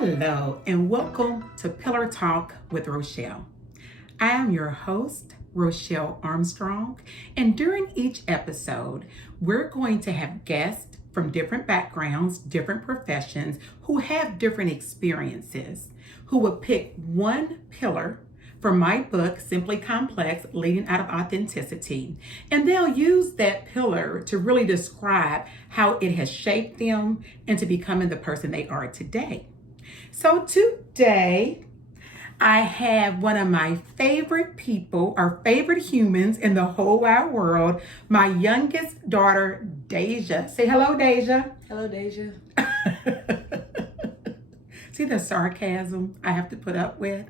Hello, and welcome to Pillar Talk with Rochelle. I am your host, Rochelle Armstrong, and during each episode, we're going to have guests from different backgrounds, different professions, who have different experiences, who will pick one pillar from my book, Simply Complex, Leading Out of Authenticity. And they'll use that pillar to really describe how it has shaped them into becoming the person they are today. So today, I have one of my favorite people, or favorite humans in the whole wide world, my youngest daughter, Dejah. Say hello, Dejah. Hello, Dejah. See the sarcasm I have to put up with?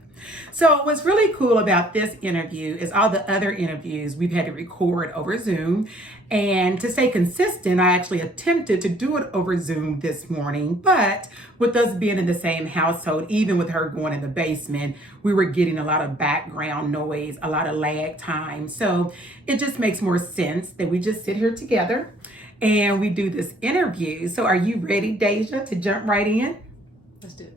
So what's really cool about this interview is all the other interviews we've had to record over Zoom. And to stay consistent, I actually attempted to do it over Zoom this morning. But with us being in the same household, even with her going in the basement, we were getting a lot of background noise, a lot of lag time. So it just makes more sense that we just sit here together and we do this interview. So are you ready, Dejah, to jump right in? Let's do it.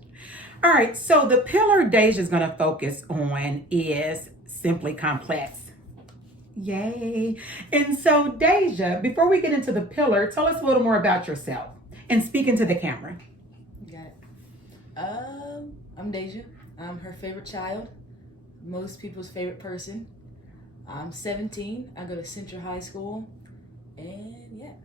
All right, so the pillar Dejah is going to focus on is Simply Complex. Yay. And so, Dejah, before we get into the pillar, tell us a little more about yourself and speak into the camera. You got it. I'm Dejah. I'm her favorite child, most people's favorite person. I'm 17. I go to Central High School, and yeah.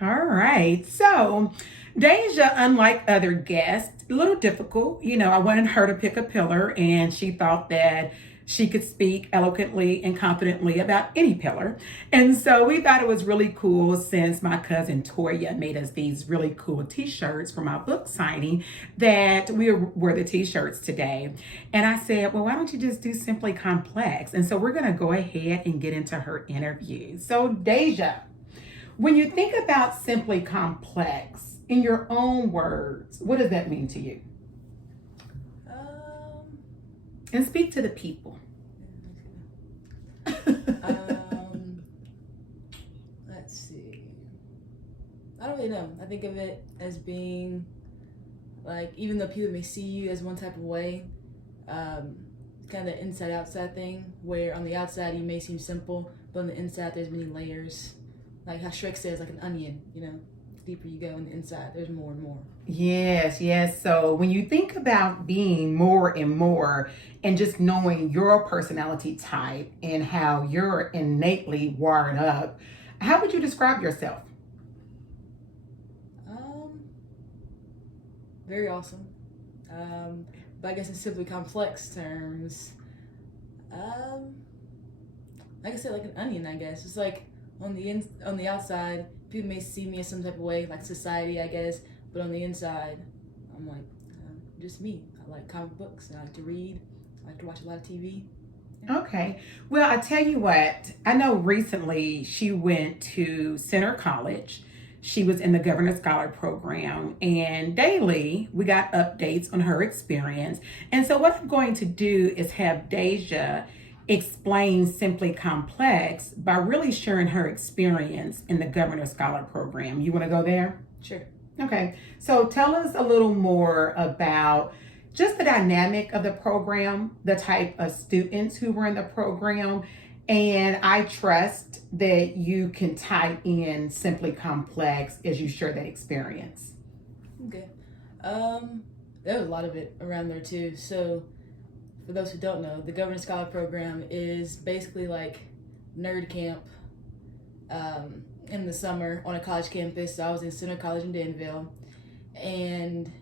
All right. So, Dejah, unlike other guests, a little difficult. I wanted her to pick a pillar, and she thought that she could speak eloquently and confidently about any pillar. And so we thought it was really cool, since my cousin Toya made us these really cool t-shirts for my book signing, that we wear the t-shirts today. And I said, well, why don't you just do Simply Complex? And so we're going to go ahead and get into her interview. So, Dejah, when you think about Simply Complex, in your own words, what does that mean to you? And speak to the people. Let's see. I don't really know. I think of it as being like, even though people may see you as one type of way, kind of the inside-outside thing, where on the outside you may seem simple, but on the inside there's many layers. Like how Shrek says, like an onion, the deeper you go on the inside, there's more and more. Yes. So when you think about being more and more and just knowing your personality type and how you're innately wired up, how would you describe yourself? Very awesome. But I guess in Simply Complex terms, like I said, like an onion, I guess. It's like, on the outside, people may see me as some type of way, like society, I guess. But on the inside, I'm like, just me. I like comic books. I like to read. I like to watch a lot of TV. Yeah. Okay. Well, I tell you what, I know recently she went to Center College. She was in the Governor Scholar Program, and daily we got updates on her experience. And so what I'm going to do is have Dejah explain Simply Complex by really sharing her experience in the Governor Scholar Program. You want to go there? Sure. Okay. So tell us a little more about just the dynamic of the program, the type of students who were in the program, and I trust that you can tie in Simply Complex as you share that experience. Okay. There was a lot of it around there too. So for those who don't know, the Governor Scholar Program is basically like nerd camp in the summer on a college campus. So I was in Center College in Danville. And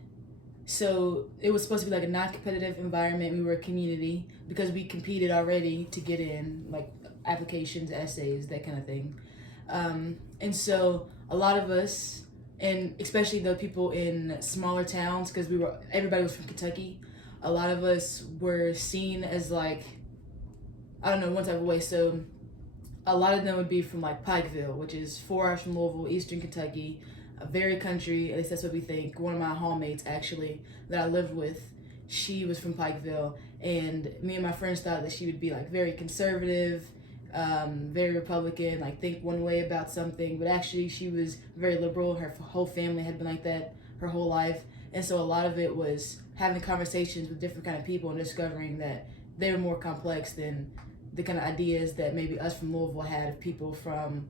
so it was supposed to be like a non-competitive environment. We were a community because we competed already to get in, like applications, essays, that kind of thing. And so a lot of us, and especially the people in smaller towns, because everybody was from Kentucky, a lot of us were seen as like, I don't know, one type of way. So a lot of them would be from like Pikeville, which is 4 hours from Louisville, Eastern Kentucky, very country, at least that's what we think. One of my hallmates actually that I lived with, she was from Pikeville, and me and my friends thought that she would be like very conservative, very Republican, like think one way about something, but actually she was very liberal. Her whole family had been like that her whole life. And so a lot of it was having conversations with different kind of people and discovering that they were more complex than the kind of ideas that maybe us from Louisville had of people from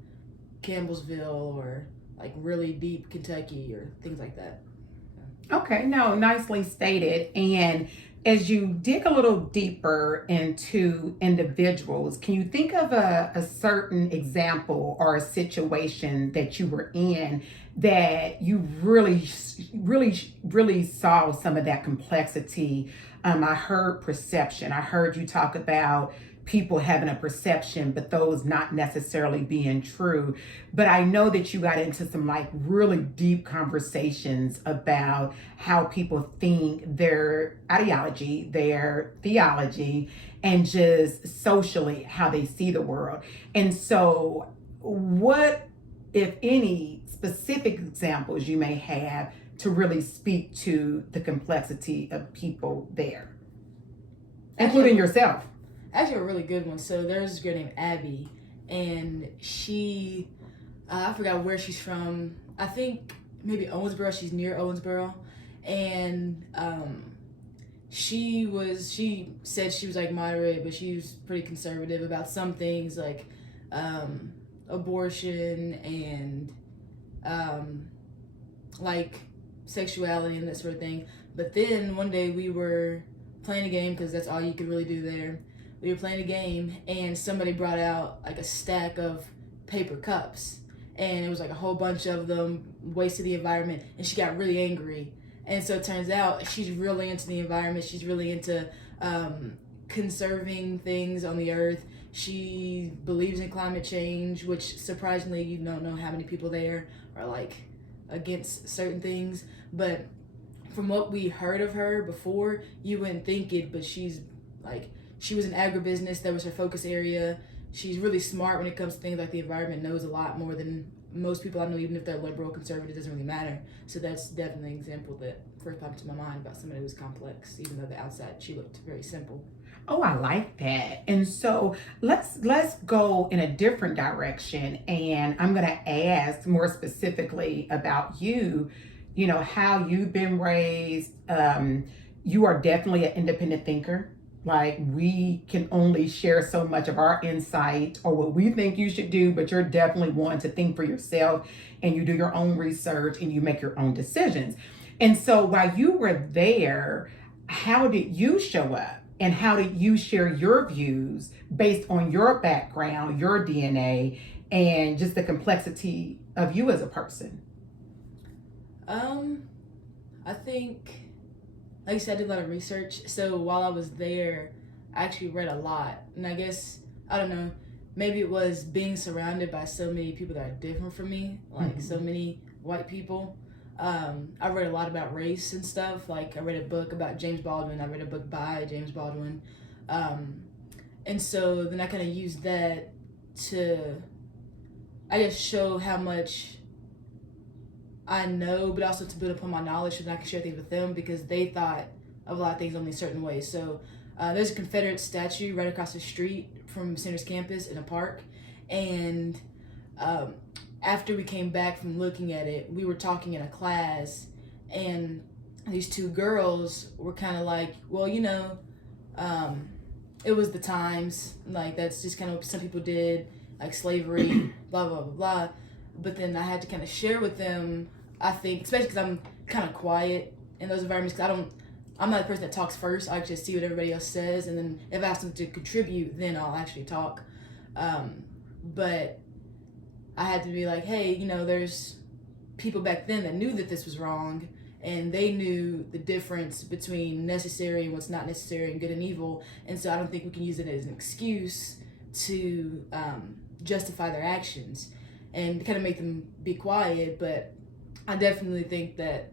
Campbellsville or like really deep Kentucky or things like that. Okay, no, nicely stated. And as you dig a little deeper into individuals, can you think of a certain example or a situation that you were in that you really saw some of that complexity? I heard perception. I heard you talk about people having a perception, but those not necessarily being true. But I know that you got into some like really deep conversations about how people think, their ideology, their theology, and just socially how they see the world. And so, what, if any, specific examples you may have to really speak to the complexity of people there, including yourself? Actually, a really good one. So there's this girl named Abby, and she, I forgot where she's from. I think maybe Owensboro. She's near Owensboro, and she said she was like moderate, but she was pretty conservative about some things like abortion and like sexuality and that sort of thing. But then one day we were playing a game because that's all you could really do there. We were playing a game and somebody brought out like a stack of paper cups, and it was like a whole bunch of them, wasted the environment, and she got really angry. And so it turns out she's really into the environment. She's really into conserving things on the earth. She believes in climate change, which surprisingly you don't know how many people there are like against certain things. But from what we heard of her before, you wouldn't think it, but she was in agribusiness. That was her focus area. She's really smart when it comes to things like the environment, knows a lot more than most people I know, even if they're liberal, conservative, doesn't really matter. So that's definitely an example that first popped to my mind about somebody who's complex, even though the outside she looked very simple. Oh, I like that. And so let's go in a different direction. And I'm going to ask more specifically about you, how you've been raised. You are definitely an independent thinker. Like, we can only share so much of our insight or what we think you should do, but you're definitely one to think for yourself, and you do your own research and you make your own decisions. And so while you were there, how did you show up and how did you share your views based on your background, your DNA, and just the complexity of you as a person? I think, like you said, I did a lot of research. So while I was there, I actually read a lot. And I guess, I don't know, maybe it was being surrounded by so many people that are different from me, like so many white people. I read a lot about race and stuff. Like, I read a book about James Baldwin. I read a book by James Baldwin. And so then I kind of used that to, I guess, show how much I know, but also to build upon my knowledge so that I can share things with them, because they thought of a lot of things only a certain way. So there's a Confederate statue right across the street from Center's campus in a park. And after we came back from looking at it, we were talking in a class, and these two girls were kind of like, well, it was the times, like that's just kind of what some people did, like slavery, blah, blah, blah, blah. But then I had to kind of share with them, I think, especially because I'm kind of quiet in those environments, because I'm not the person that talks first. I just see what everybody else says, and then if I ask them to contribute, then I'll actually talk. But I had to be like, hey, there's people back then that knew that this was wrong, and they knew the difference between necessary and what's not necessary and good and evil. And so I don't think we can use it as an excuse to justify their actions and kind of make them be quiet. But I definitely think that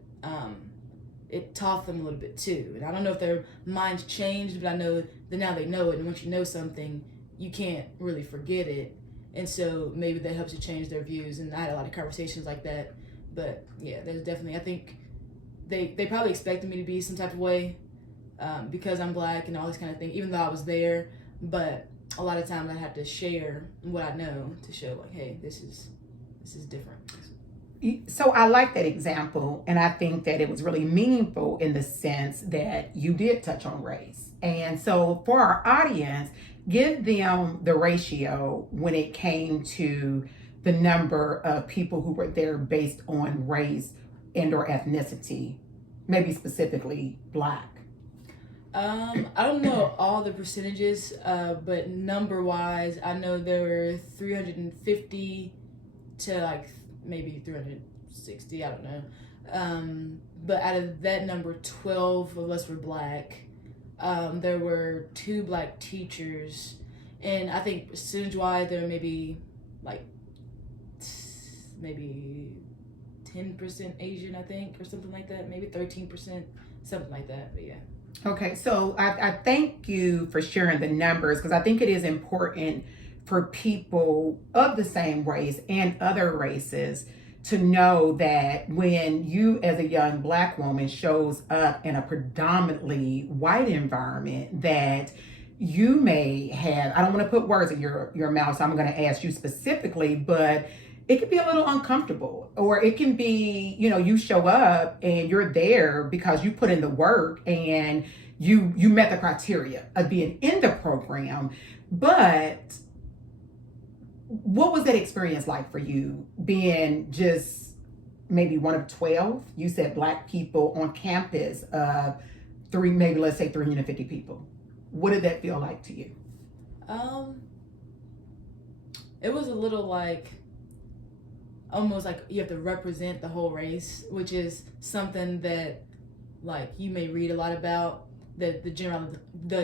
it taught them a little bit too. And I don't know if their minds changed, but I know that now they know it. And once you know something, you can't really forget it. And so maybe that helps you change their views. And I had a lot of conversations like that. But yeah, there's definitely, I think they probably expected me to be some type of way because I'm black and all this kind of thing, even though I was there. But a lot of times I have to share what I know to show, like, hey, this is different. So I like that example, and I think that it was really meaningful in the sense that you did touch on race. And so for our audience, give them the ratio when it came to the number of people who were there based on race and or ethnicity, maybe specifically Black. I don't know all the percentages, but number-wise, I know there were 350 to like maybe 360, I don't know. But out of that number, 12 of us were Black. There were 2 Black teachers, and I think percentage-wise, there were maybe 10% Asian, I think, or something like that. Maybe 13%, something like that. But yeah. Okay, so I thank you for sharing the numbers, because I think it is important for people of the same race and other races to know that when you as a young Black woman shows up in a predominantly white environment, that you may have, I don't want to put words in your mouth, so I'm going to ask you specifically, but it could be a little uncomfortable, or it can be, you show up and you're there because you put in the work and you met the criteria of being in the program. But what was that experience like for you, being just maybe one of 12, you said, Black people on campus, maybe let's say 350 people? What did that feel like to you? It was a little almost like you have to represent the whole race, which is something that you may read a lot about, the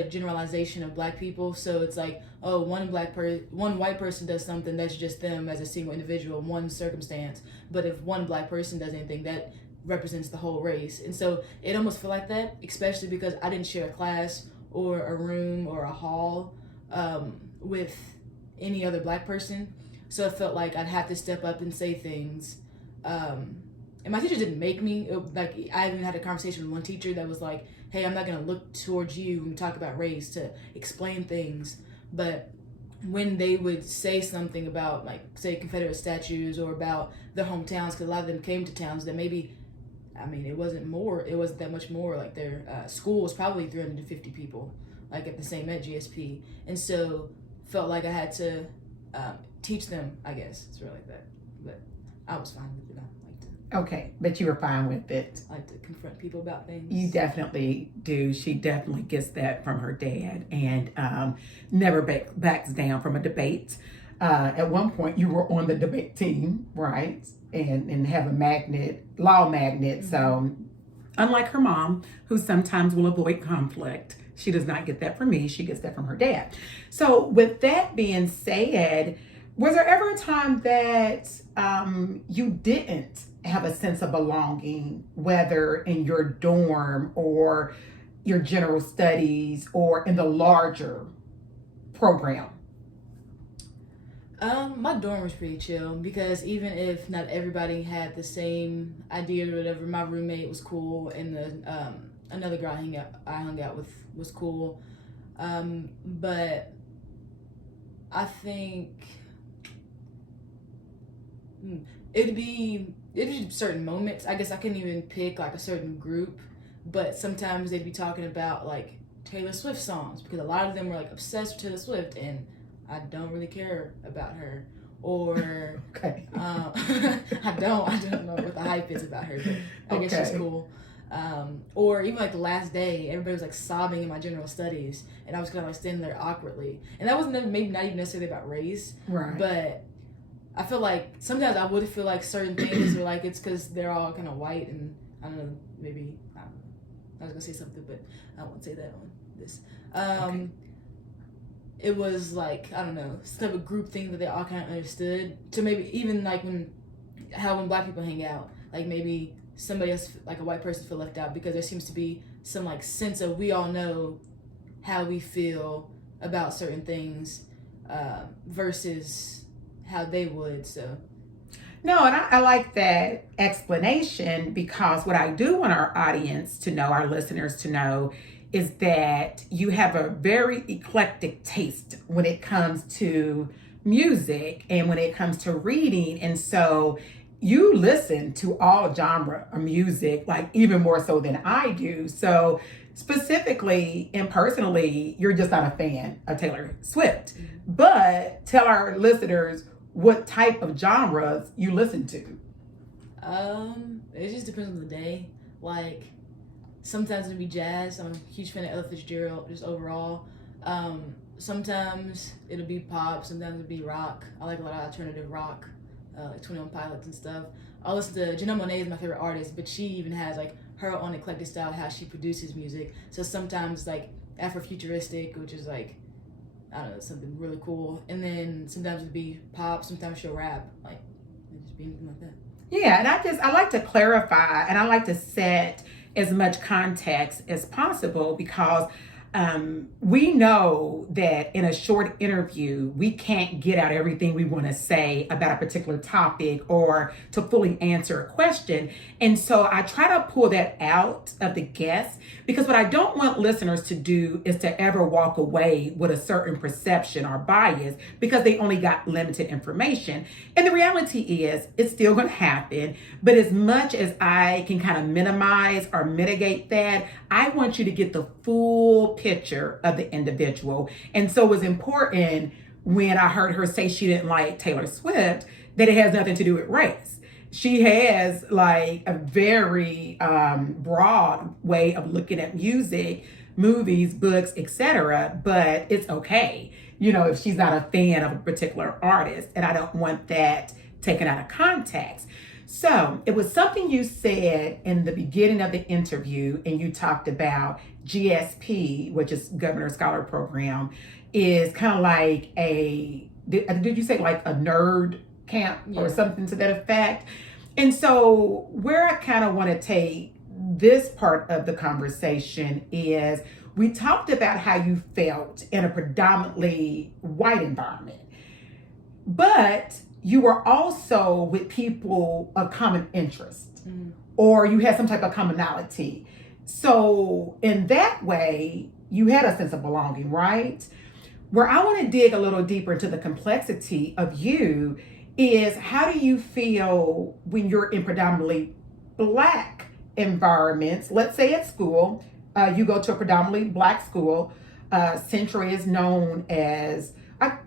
generalization of Black people. So it's like, oh, one white person does something, that's just them as a single individual, one circumstance. But if one Black person does anything, that represents the whole race. And so it almost felt like that, especially because I didn't share a class or a room or a hall with any other Black person. So it felt like I'd have to step up and say things. And my teacher didn't make me. I even had a conversation with one teacher that was like, hey, I'm not going to look towards you when we talk about race to explain things. But when they would say something about, say, Confederate statues or about their hometowns, because a lot of them came to towns that maybe, it wasn't that much more. Their school was probably 350 people, at the same at GSP. And so felt like I had to teach them, I guess. It's really like that. But I was fine with it. Okay, but you were fine with it. I like to confront people about things. You definitely do. She definitely gets that from her dad, and never backs down from a debate. At one point, you were on the debate team, right? And have a law magnet. Mm-hmm. So unlike her mom, who sometimes will avoid conflict, she does not get that from me. She gets that from her dad. So with that being said, was there ever a time that you didn't have a sense of belonging, whether in your dorm or your general studies or in the larger program? My dorm was pretty chill, because even if not everybody had the same ideas or whatever, my roommate was cool, and the another girl I hung out with was cool. But I think it'd be certain moments. I guess I couldn't even pick a certain group, but sometimes they'd be talking about Taylor Swift songs, because a lot of them were obsessed with Taylor Swift, and I don't really care about her. Or okay. I don't know what the hype is about her, but I guess she's cool. Or even the last day, everybody was sobbing in my general studies, and I was kind of standing there awkwardly, and that wasn't maybe not even necessarily about race, right? But I feel sometimes I would feel certain things are it's because they're all kind of white, and I don't know, maybe I don't know. I was gonna say something, but I won't say that on this. Okay. It was I don't know, some type of group thing that they all kind of understood. So maybe even when Black people hang out, maybe somebody else, a white person, feel left out, because there seems to be some sense of we all know how we feel about certain things versus how they would. So no, and I like that explanation, because what I do want our audience to know, our listeners to know, is that you have a very eclectic taste when it comes to music and when it comes to reading. And so you listen to all genre of music, like even more so than I do. So specifically and personally, you're just not a fan of Taylor Swift. But tell our listeners what type of genres you listen to. It just depends on the day. Like, sometimes it'll be jazz. I'm a huge fan of Ella Fitzgerald, just overall. Sometimes it'll be pop. Sometimes it'll be rock. I like a lot of alternative rock, like 21 Pilots and stuff. I listen to Janelle Monáe is my favorite artist, but she even has like her own eclectic style, how she produces music. So sometimes like Afrofuturistic, which is like, I don't know, something really cool. And then sometimes it'll be pop. Sometimes she'll rap. Like, it just be anything like that. Yeah, and I like to clarify and I like to set as much context as possible because we know that in a short interview, we can't get out everything we want to say about a particular topic or to fully answer a question. And so I try to pull that out of the guests because what I don't want listeners to do is to ever walk away with a certain perception or bias because they only got limited information. And the reality is it's still going to happen. But as much as I can kind of minimize or mitigate that, I want you to get the full picture of the individual. And so it was important when I heard her say she didn't like Taylor Swift, that it has nothing to do with race. She has like a very broad way of looking at music, movies, books, etc. But it's okay, if she's not a fan of a particular artist. And I don't want that taken out of context. So it was something you said in the beginning of the interview, and you talked about GSP, which is Governor Scholar Program, is kind of like did you say like a nerd camp or something to that effect? And so where I kind of want to take this part of the conversation is we talked about how you felt in a predominantly white environment, but you were also with people of common interest, or you had some type of commonality. So in that way, you had a sense of belonging, right? Where I want to dig a little deeper into the complexity of you is how do you feel when you're in predominantly Black environments? Let's say at school, you go to a predominantly Black school. Central is known as,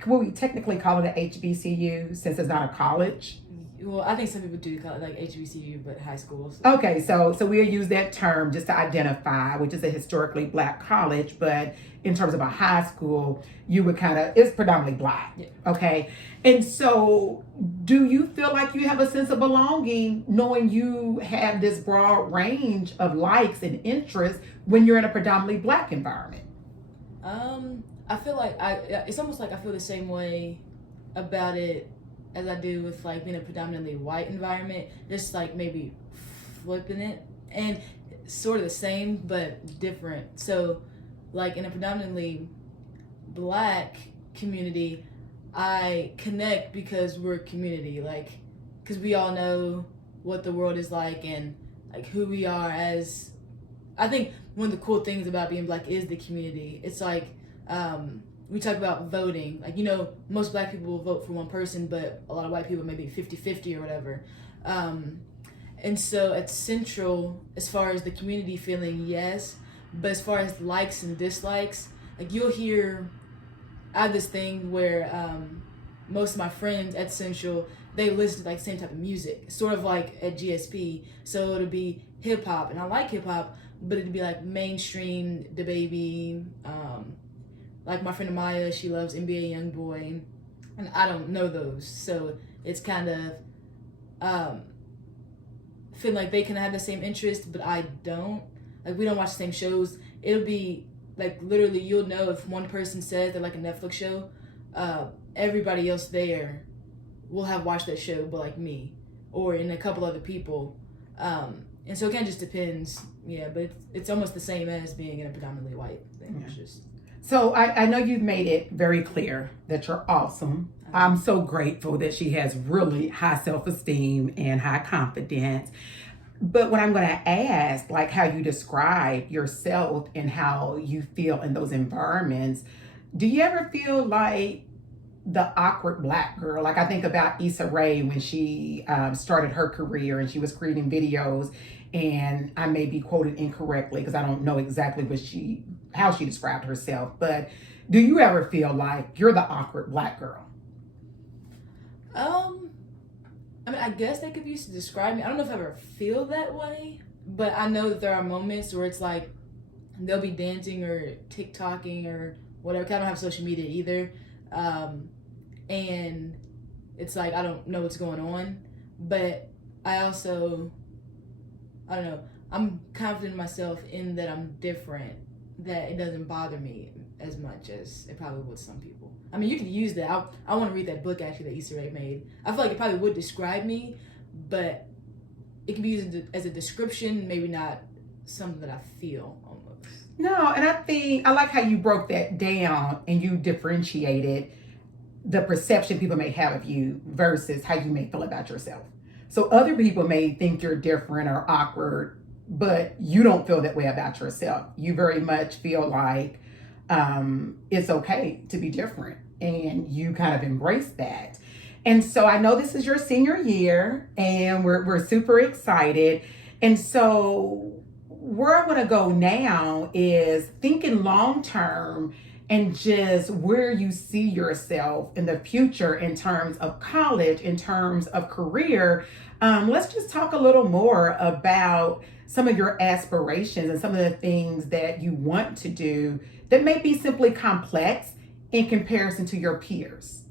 we technically call it an HBCU since it's not a college. Well, I think some people do call it like HBCU, but high schools. Okay, so we'll use that term just to identify, which is a historically Black college, but in terms of a high school, you would it's predominantly Black. Yeah. Okay, and so do you feel like you have a sense of belonging knowing you have this broad range of likes and interests when you're in a predominantly Black environment? I feel like it's almost like I feel the same way about it as I do with like being a predominantly white environment, just like maybe flipping it and sort of the same but different. So like in a predominantly Black community, I connect because we're a community, like because we all know what the world is like and like who we are as. I think one of the cool things about being Black is the community. It's like we talk about voting, like, most Black people will vote for one person, but a lot of white people maybe 50-50 or whatever. And so at Central, as far as the community feeling, yes, but as far as likes and dislikes, like you'll hear, I have this thing where most of my friends at Central, they listen to like the same type of music, sort of like at GSP. So it'll be hip hop, and I like hip hop, but it'd be like mainstream, DaBaby, like my friend Amaya, she loves NBA YoungBoy, and I don't know those, so it's kind of feel like they can have the same interest, but I don't. Like we don't watch the same shows. It'll be like literally you'll know if one person says they're like a Netflix show, everybody else there will have watched that show, but like me or in a couple other people. And so it kind of just depends, but it's almost the same as being in a predominantly white thing. Yeah. It's just. So I know you've made it very clear that you're awesome. I'm so grateful that she has really high self-esteem and high confidence. But what I'm going to ask, like how you describe yourself and how you feel in those environments, do you ever feel like the awkward black girl. Like I think about Issa Rae when she started her career and she was creating videos, and I may be quoted incorrectly because I don't know exactly how she described herself. But do you ever feel like you're the awkward black girl? I mean, I guess that could be used to describe me. I don't know if I ever feel that way, but I know that there are moments where it's like they'll be dancing or TikToking or whatever. 'Cause I don't have social media either. And it's like I don't know what's going on, but I also, I don't know, I'm confident in myself in that I'm different, that it doesn't bother me as much as it probably would some people. I mean, you could use that. I want to read that book actually that Issa Rae made. I feel like it probably would describe me, but it can be used as a description, maybe not something that I feel almost. No, and I think I like how you broke that down and you differentiated the perception people may have of you versus how you may feel about yourself. So other people may think you're different or awkward, but you don't feel that way about yourself. You very much feel like it's okay to be different, and you kind of embrace that. And so I know this is your senior year, and we're super excited. And so where I want to go now is thinking long term and just where you see yourself in the future in terms of college, in terms of career. Let's just talk a little more about some of your aspirations and some of the things that you want to do that may be simply complex in comparison to your peers.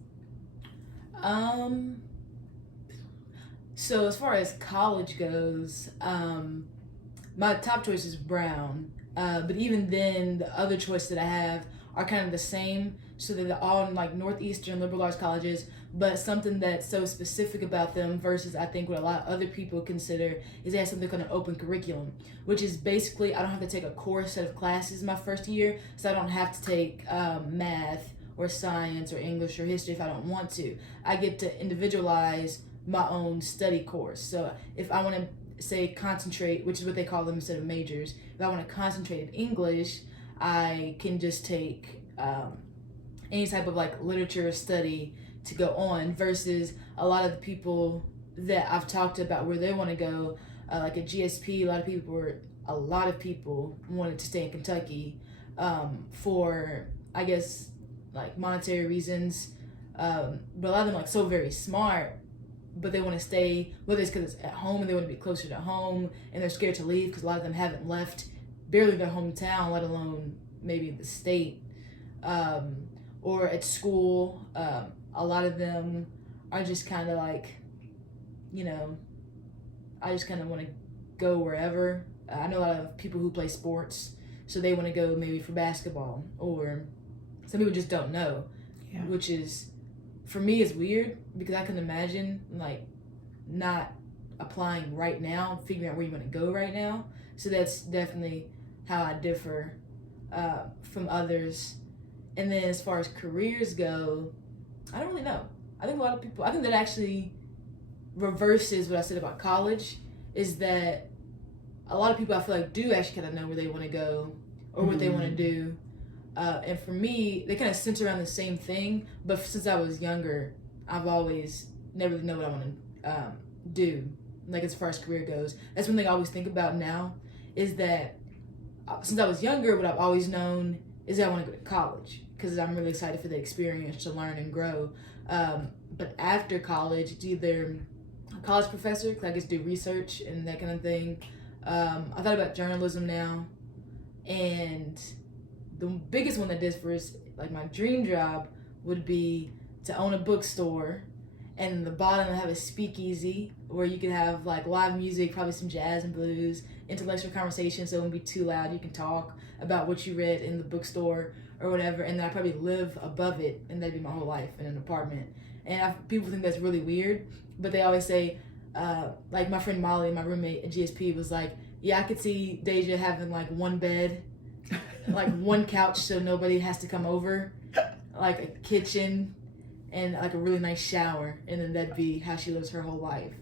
So as far as college goes, my top choice is Brown. But even then, the other choices that I have are kind of the same. So they're all in like Northeastern liberal arts colleges, but something that's so specific about them versus I think what a lot of other people consider is they have something called an open curriculum, which is basically I don't have to take a core set of classes my first year, so I don't have to take math or science or English or history if I don't want to. I get to individualize my own study course. So if I want to say concentrate, which is what they call them instead of majors, if I want to concentrate in English, I can just take any type of like literature study to go on versus a lot of the people that I've talked about where they want to go, like at GSP, a lot of people wanted to stay in Kentucky for, I guess, like monetary reasons, but a lot of them like so very smart, but they want to stay, whether it's because it's at home and they want to be closer to home and they're scared to leave because a lot of them haven't left barely their hometown, let alone maybe the state, or at school. A lot of them are just kind of like, I just kind of want to go wherever. I know a lot of people who play sports, so they want to go maybe for basketball, or some people just don't know, which is, for me, is weird because I can imagine like not applying right now, figuring out where you want to go right now. So that's definitely how I differ from others. And then as far as careers go, I don't really know. I think that actually reverses what I said about college, is that a lot of people I feel like do actually kind of know where they want to go or what they want to do. And for me, they kind of center around the same thing, but since I was younger, I've always never really know what I want to do, like as far as career goes. That's one thing I always think about now, is that since I was younger, what I've always known is that I want to go to college because I'm really excited for the experience to learn and grow. But after college, it's either a college professor, because I get to do research and that kind of thing. I thought about journalism now, and the biggest one that differs is like my dream job would be to own a bookstore, and the bottom have a speakeasy where you can have like live music, probably some jazz and blues, intellectual conversation, so it won't be too loud. You can talk about what you read in the bookstore or whatever, and then I probably live above it, and that'd be my whole life in an apartment. And people think that's really weird, but they always say, like my friend Molly, my roommate at GSP, was like, yeah, I could see Dejah having like one bed, like one couch so nobody has to come over, like a kitchen, and like a really nice shower, and then that'd be how she lives her whole life.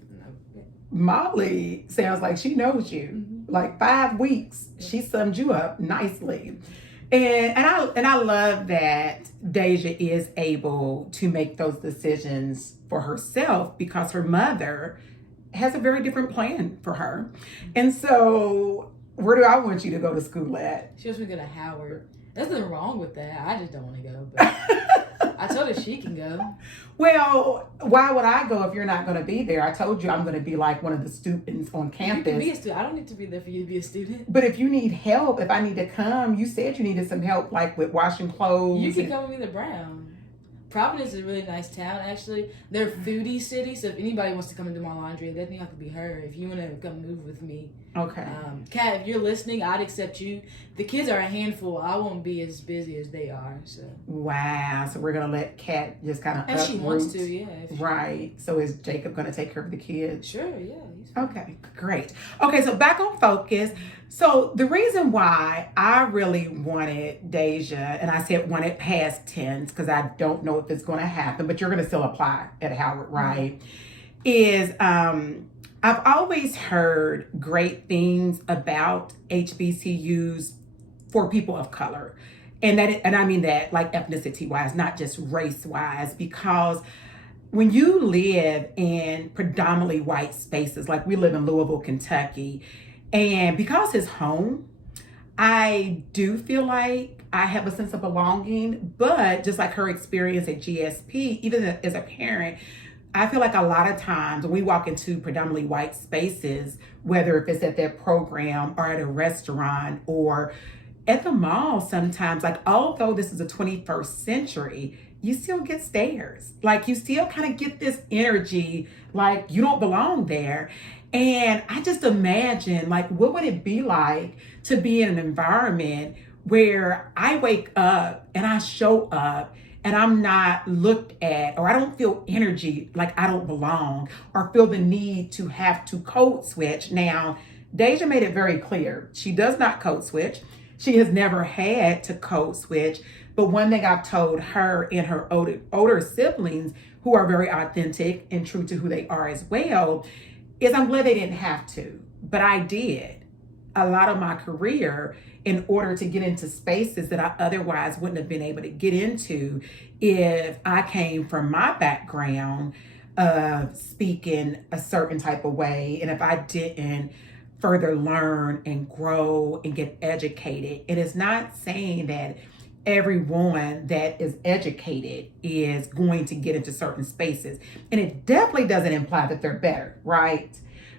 Molly sounds like she knows you. Like 5 weeks, she summed you up nicely. And I love that Dejah is able to make those decisions for herself because her mother has a very different plan for her. And so, where do I want you to go to school at? She wants me to go to Howard. There's nothing wrong with that. I just don't want to go. But I told her she can go. Well, why would I go if you're not going to be there? I told you I'm going to be like one of the students on campus. You can be a student. I don't need to be there for you to be a student. But if you need help, if I need to come, you said you needed some help, like with washing clothes. You can come with me to Brown. Providence is a really nice town, actually. They're a foodie city, so if anybody wants to come and do my laundry, it doesn't have to be her. If you want to come move with me. Okay. Kat, if you're listening, I'd accept you. The kids are a handful. I won't be as busy as they are. So. Wow. So we're going to let Kat just kind of If she wants to, yeah. Right. So is Jacob going to take care of the kids? Sure, yeah. Okay, great. Okay, so back on focus. So the reason why I really wanted Dejah, and I said wanted past tense because I don't know if it's going to happen, but you're going to still apply at Howard, right? Is I've always heard great things about HBCUs for people of color. And I mean that like ethnicity wise, not just race wise, because when you live in predominantly white spaces, like we live in Louisville, Kentucky, and because it's home, I do feel like I have a sense of belonging, but just like her experience at GSP, even as a parent, I feel like a lot of times when we walk into predominantly white spaces, whether if it's at their program or at a restaurant or at the mall sometimes, like although this is the 21st century, you still get stares. Like you still kind of get this energy like you don't belong there. And I just imagine like what would it be like to be in an environment where I wake up and I show up and I'm not looked at, or I don't feel energy like I don't belong, or feel the need to have to code switch. Now, Dejah made it very clear. She does not code switch. She has never had to code switch. But one thing I've told her and her older siblings, who are very authentic and true to who they are as well, is I'm glad they didn't have to. But I did a lot of my career in order to get into spaces that I otherwise wouldn't have been able to get into if I came from my background of speaking a certain type of way. And if I didn't further learn and grow and get educated. It is not saying that everyone that is educated is going to get into certain spaces. And it definitely doesn't imply that they're better, right?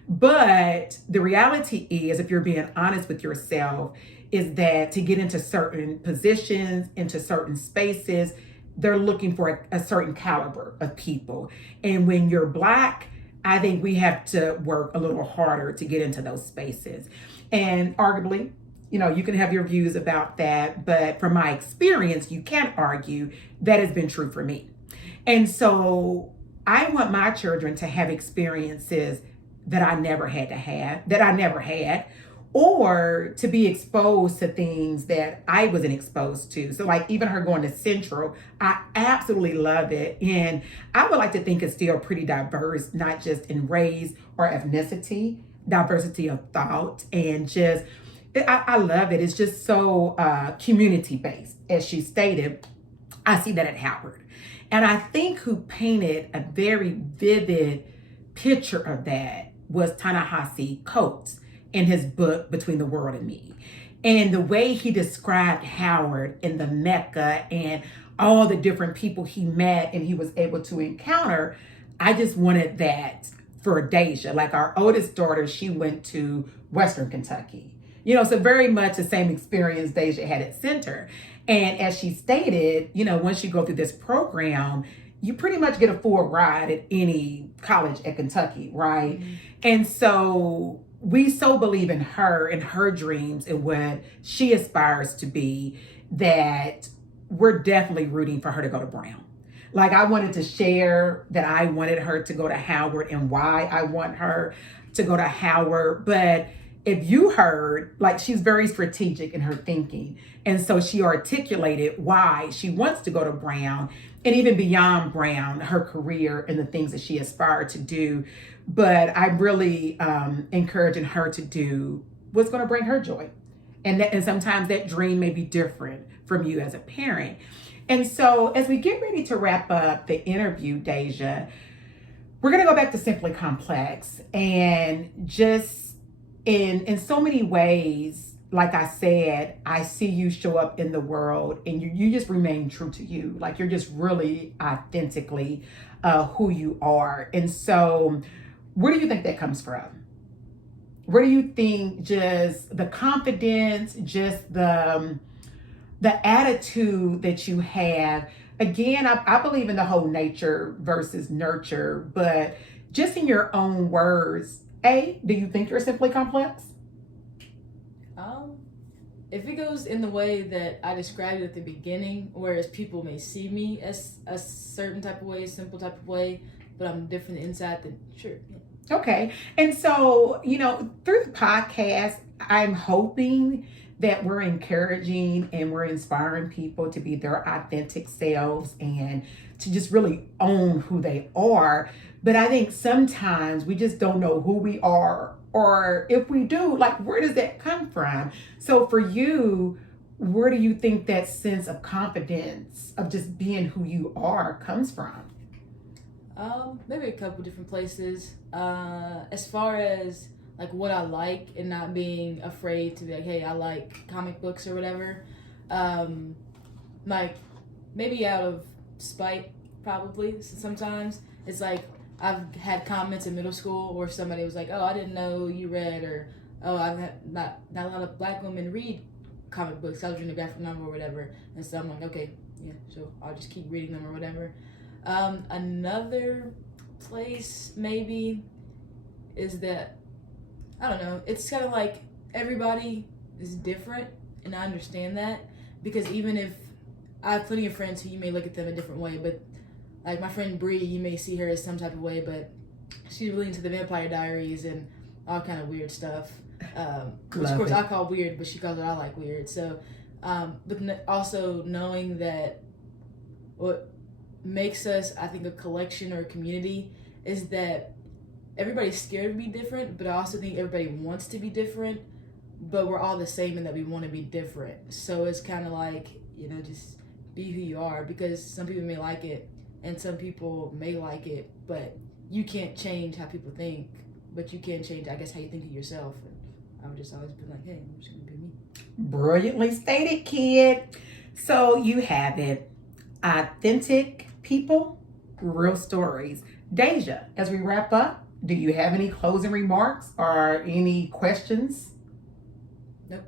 But the reality is, if you're being honest with yourself, is that to get into certain positions, into certain spaces, they're looking for a certain caliber of people. And when you're Black, I think we have to work a little harder to get into those spaces. And arguably, you can have your views about that, but from my experience, you can't argue that has been true for me. And so I want my children to have experiences that I never had, or to be exposed to things that I wasn't exposed to. So like even her going to Central, I absolutely love it. And I would like to think it's still pretty diverse, not just in race or ethnicity, diversity of thought, and just, I love it. It's just so community-based. As she stated, I see that at Howard. And I think who painted a very vivid picture of that was Ta-Nehisi Coates in his book, Between the World and Me. And the way he described Howard and the Mecca and all the different people he met and he was able to encounter, I just wanted that for Dejah. Like our oldest daughter, she went to Western Kentucky. So very much the same experience Dejah had at Center. And as she stated, once you go through this program, you pretty much get a full ride at any college at Kentucky, right? Mm-hmm. And so we so believe in her and her dreams and what she aspires to be that we're definitely rooting for her to go to Brown. Like I wanted to share that I wanted her to go to Howard and why I want her to go to Howard. But if you heard, like she's very strategic in her thinking. And so she articulated why she wants to go to Brown and even beyond Brown, her career and the things that she aspired to do. But I'm really encouraging her to do what's going to bring her joy. And sometimes that dream may be different from you as a parent. And so as we get ready to wrap up the interview, Dejah, we're going to go back to Simply Complex, and just in so many ways, like I said, I see you show up in the world, and you just remain true to you. Like, you're just really authentically who you are. And so where do you think that comes from? Where do you think just the confidence, just the attitude that you have? Again, I believe in the whole nature versus nurture, but just in your own words, do you think you're simply complex? If it goes in the way that I described it at the beginning, whereas people may see me as a certain type of way, simple type of way, but I'm different inside, then sure. Yeah. Okay. And so, through the podcast, I'm hoping that we're encouraging and we're inspiring people to be their authentic selves and to just really own who they are. But I think sometimes we just don't know who we are, or if we do, like, where does that come from? So for you, where do you think that sense of confidence of just being who you are comes from? Maybe a couple different places. As far as like what I like and not being afraid to be like, hey, I like comic books or whatever. Like maybe out of spite, probably sometimes. It's like I've had comments in middle school where somebody was like, oh, I didn't know you read, or oh, I've had not a lot of black women read comic books. I was reading a graphic novel or whatever. And so I'm like, okay, yeah, so I'll just keep reading them or whatever. Another place maybe is that, I don't know, it's kind of like everybody is different, and I understand that, because even if I have plenty of friends who you may look at them a different way, but like my friend Bree, you may see her as some type of way, but she's really into the Vampire Diaries and all kind of weird stuff, which of course I call weird, but she calls it I like weird. So, but also knowing that what makes us, I think, a collection or a community is that everybody's scared to be different, but I also think everybody wants to be different, but we're all the same in that we want to be different. So it's kind of like, just be who you are, because some people may like it and some people may like it, but you can't change how people think, but you can change, I guess, how you think of yourself. And I've just always been like, hey, I'm just going to be me. Brilliantly stated, kid. So you have it. Authentic people, real stories. Dejah, as we wrap up, do you have any closing remarks or any questions? Nope.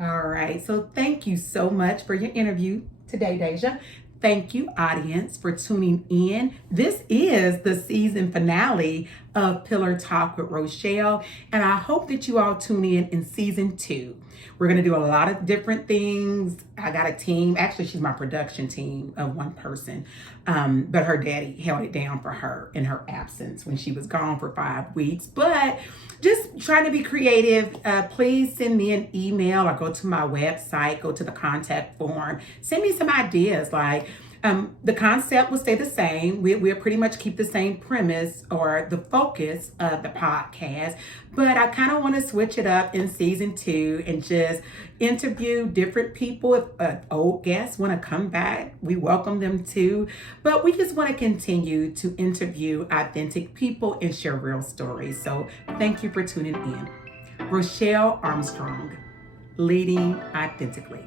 All right. So thank you so much for your interview today, Dejah. Thank you, audience, for tuning in. This is the season finale of Pillar Talk with Rochelle, and I hope that you all tune in season 2. We're going to do a lot of different things. I got a team. Actually, she's my production team of one person, but her daddy held it down for her in her absence when she was gone for 5 weeks. But just trying to be creative. Please send me an email or go to my website, go to the contact form. Send me some ideas. Like, the concept will stay the same. We'll pretty much keep the same premise or the focus of the podcast, but I kind of want to switch it up in season 2 and just interview different people. If old guests want to come back, we welcome them too. But we just want to continue to interview authentic people and share real stories. So thank you for tuning in. Rochelle Armstrong, leading authentically.